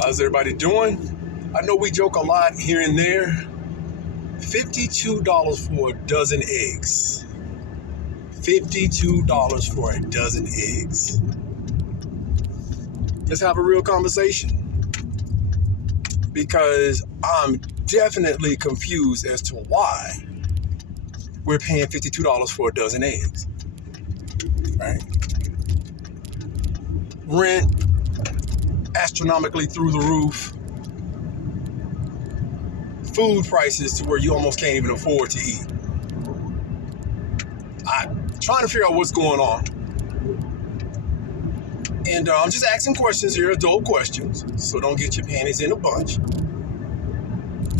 How's everybody doing? I know we joke a lot here and there. $52 for a dozen eggs. $52 for a dozen eggs. Let's have a real conversation. Because I'm definitely confused as to why we're paying $52 for a dozen eggs. Right? Rent astronomically through the roof. Food prices to where you almost can't even afford to eat. I'm trying to figure out what's going on. And I'm just asking questions here, adult questions, so don't get your panties in a bunch.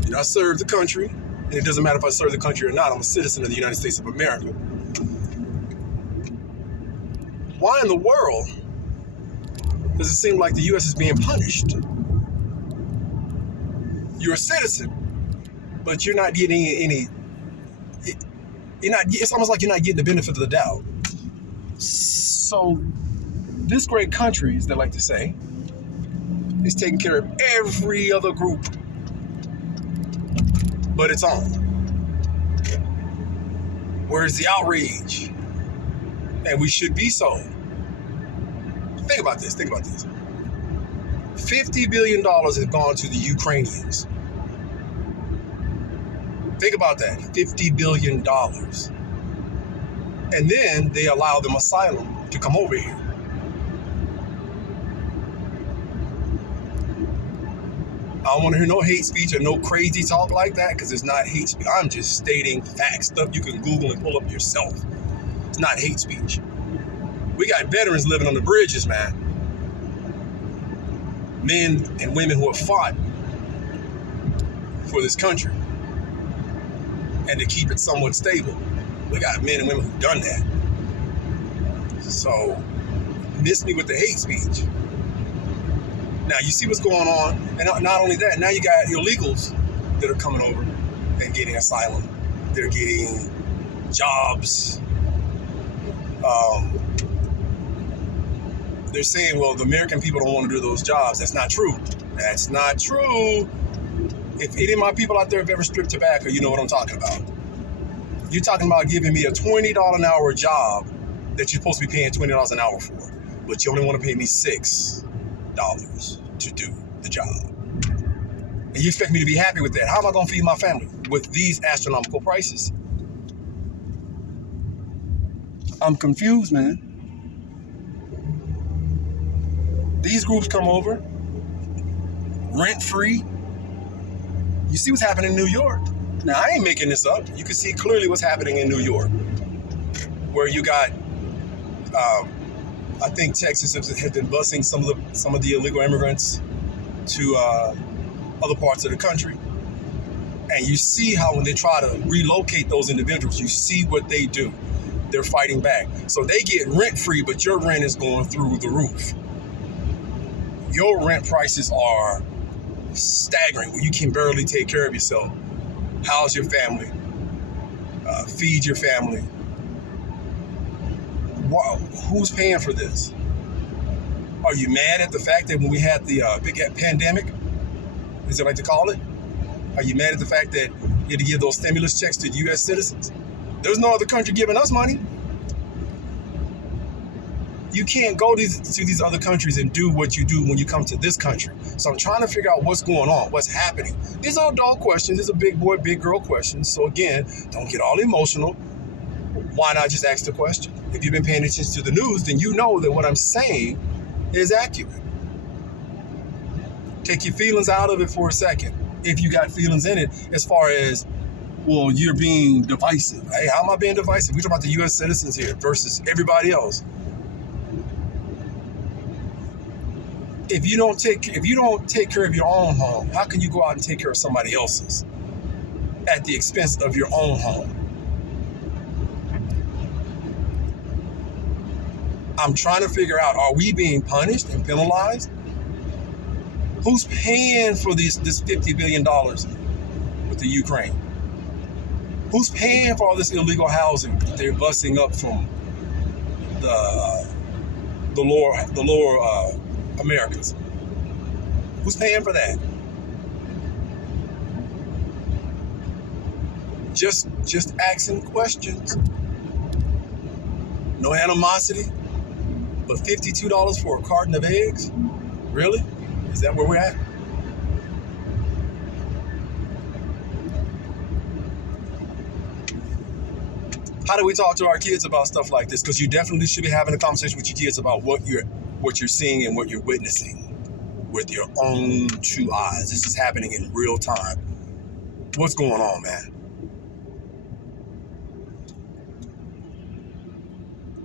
You know, I serve the country, and it doesn't matter if I serve the country or not. I'm a citizen of the United States of America. Why in the world does it seem like the U.S. is being punished? You're a citizen, but you're not getting any. It's almost like you're not getting the benefit of the doubt. So, this great country, as they like to say, is taking care of every other group but its own. Where's the outrage? And we should be so. Think about this. $50 billion has gone to the Ukrainians. Think about that, $50 billion. And then they allow them asylum to come over here. I don't want to hear no hate speech or no crazy talk like that, because it's not hate speech. I'm just stating facts, stuff you can Google and pull up yourself. It's not hate speech. We got veterans living on the bridges, man. Men and women who have fought for this country and to keep it somewhat stable. We got men and women who've done that. So, miss me with the hate speech. Now, you see what's going on, and not only that, now you got illegals that are coming over and getting asylum. They're getting jobs. They're saying, well, the American people don't want to do those jobs. That's not true. That's not true. If any of my people out there have ever stripped tobacco, you know what I'm talking about. You're talking about giving me a $20 an hour job that you're supposed to be paying $20 an hour for, but you only want to pay me $6 to do the job. And you expect me to be happy with that. How am I going to feed my family with these astronomical prices? I'm confused, man. These groups come over, rent-free. You see what's happening in New York. Now, I ain't making this up. You can see clearly what's happening in New York, where you got, I think Texas has been busing some of the illegal immigrants to other parts of the country. And you see how when they try to relocate those individuals, you see what they do. They're fighting back. So they get rent-free, but your rent is going through the roof. Your rent prices are staggering, where you can barely take care of yourself, house your family, feed your family. Wow, who's paying for this? Are you mad at the fact that when we had the big pandemic, as they like to call it, are you mad at the fact that you had to give those stimulus checks to U.S. citizens? There's no other country giving us money. You can't go to these other countries and do what you do when you come to this country. So I'm trying to figure out what's going on, what's happening. These are adult questions. These are big boy, big girl questions. So again, don't get all emotional. Why not just ask the question? If you've been paying attention to the news, then you know that what I'm saying is accurate. Take your feelings out of it for a second, if you got feelings in it, as far as, well, you're being divisive. Hey, how am I being divisive? We're talking about the U.S. citizens here versus everybody else. If you don't take care of your own home, how can you go out and take care of somebody else's at the expense of your own home? I'm trying to figure out, are we being punished and penalized? Who's paying for this $50 billion with the Ukraine? Who's paying for all this illegal housing that they're busing up from the lower Americas? Who's paying for that? Just asking questions. No animosity. But $52 for a carton of eggs? Really? Is that where we're at? How do we talk to our kids about stuff like this? Because you definitely should be having a conversation with your kids about what you're seeing and what you're witnessing with your own two eyes. This is happening in real time. What's going on, man?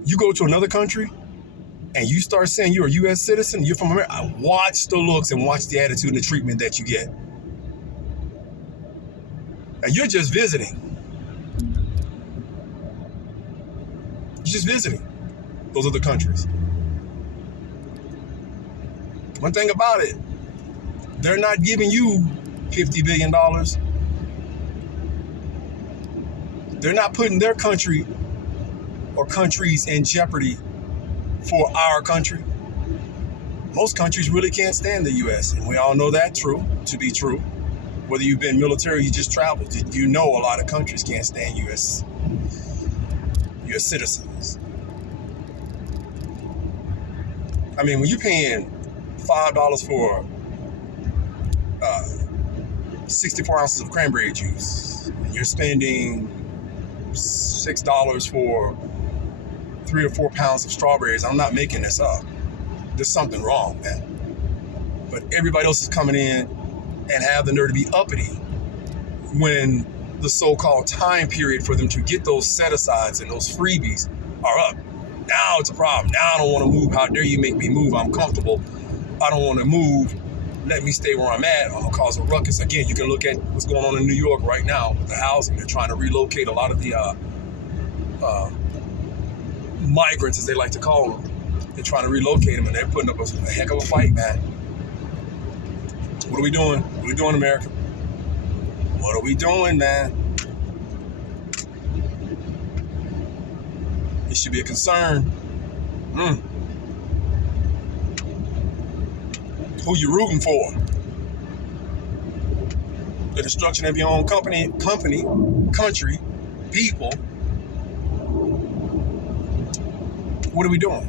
You go to another country and you start saying you're a U.S. citizen, you're from America. Watch the looks and watch the attitude and the treatment that you get. And you're just visiting. You're just visiting those other countries. One thing about it, they're not giving you $50 billion. They're not putting their country or countries in jeopardy for our country. Most countries really can't stand the U.S., and we all know that to be true. Whether you've been military or you just traveled, you know a lot of countries can't stand U.S. citizens. I mean, when you're paying $5 for 64 ounces of cranberry juice, and you're spending $6 for 3 or 4 pounds of strawberries, I'm not making this up. There's something wrong, man. But everybody else is coming in and have the nerve to be uppity when the so-called time period for them to get those set-asides and those freebies are up. Now it's a problem. Now I don't want to move. How dare you make me move? I'm comfortable. I don't want to move. Let me stay where I'm at. I'm going to cause a ruckus. Again, you can look at what's going on in New York right now with the housing. They're trying to relocate a lot of the migrants, as they like to call them. They're trying to relocate them, and they're putting up a heck of a fight, man. What are we doing? What are we doing, America? What are we doing, man? It should be a concern. Who you rooting for? The destruction of your own country, people. What are we doing?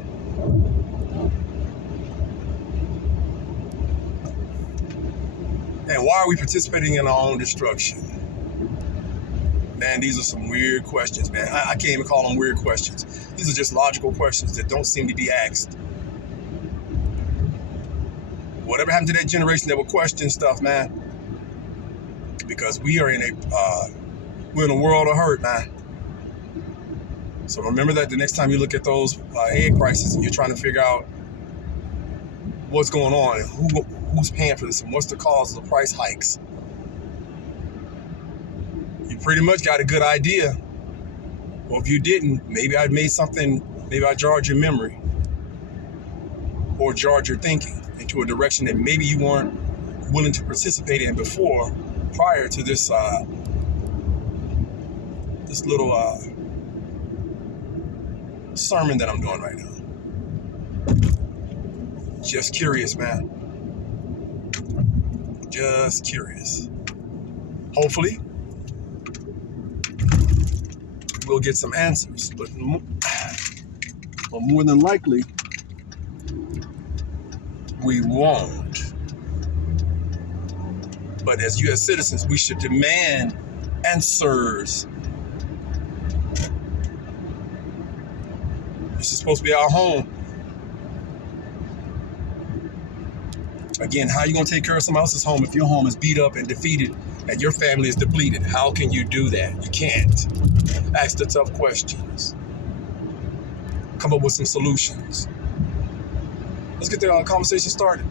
And why are we participating in our own destruction? Man, these are some weird questions, man. I can't even call them weird questions. These are just logical questions that don't seem to be asked. Whatever happened to that generation that will question stuff, man? Because we're in a world of hurt, man. So remember that the next time you look at those egg prices and you're trying to figure out what's going on and who's paying for this and what's the cause of the price hikes, you pretty much got a good idea. Well, if you didn't, maybe I jarred your memory or jarred your thinking into a direction that maybe you weren't willing to participate in before, prior to this little sermon that I'm doing right now. Just curious, man. Just curious. Hopefully, we'll get some answers, but more than likely, we won't. But as U.S. citizens, we should demand answers. This is supposed to be our home. Again, how are you going to take care of someone else's home if your home is beat up and defeated and your family is depleted? How can you do that? You can't. Ask the tough questions. Come up with some solutions. Let's get the conversation started.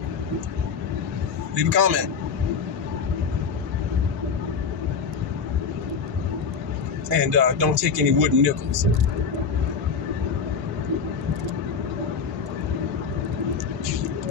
Leave a comment. And don't take any wooden nickels.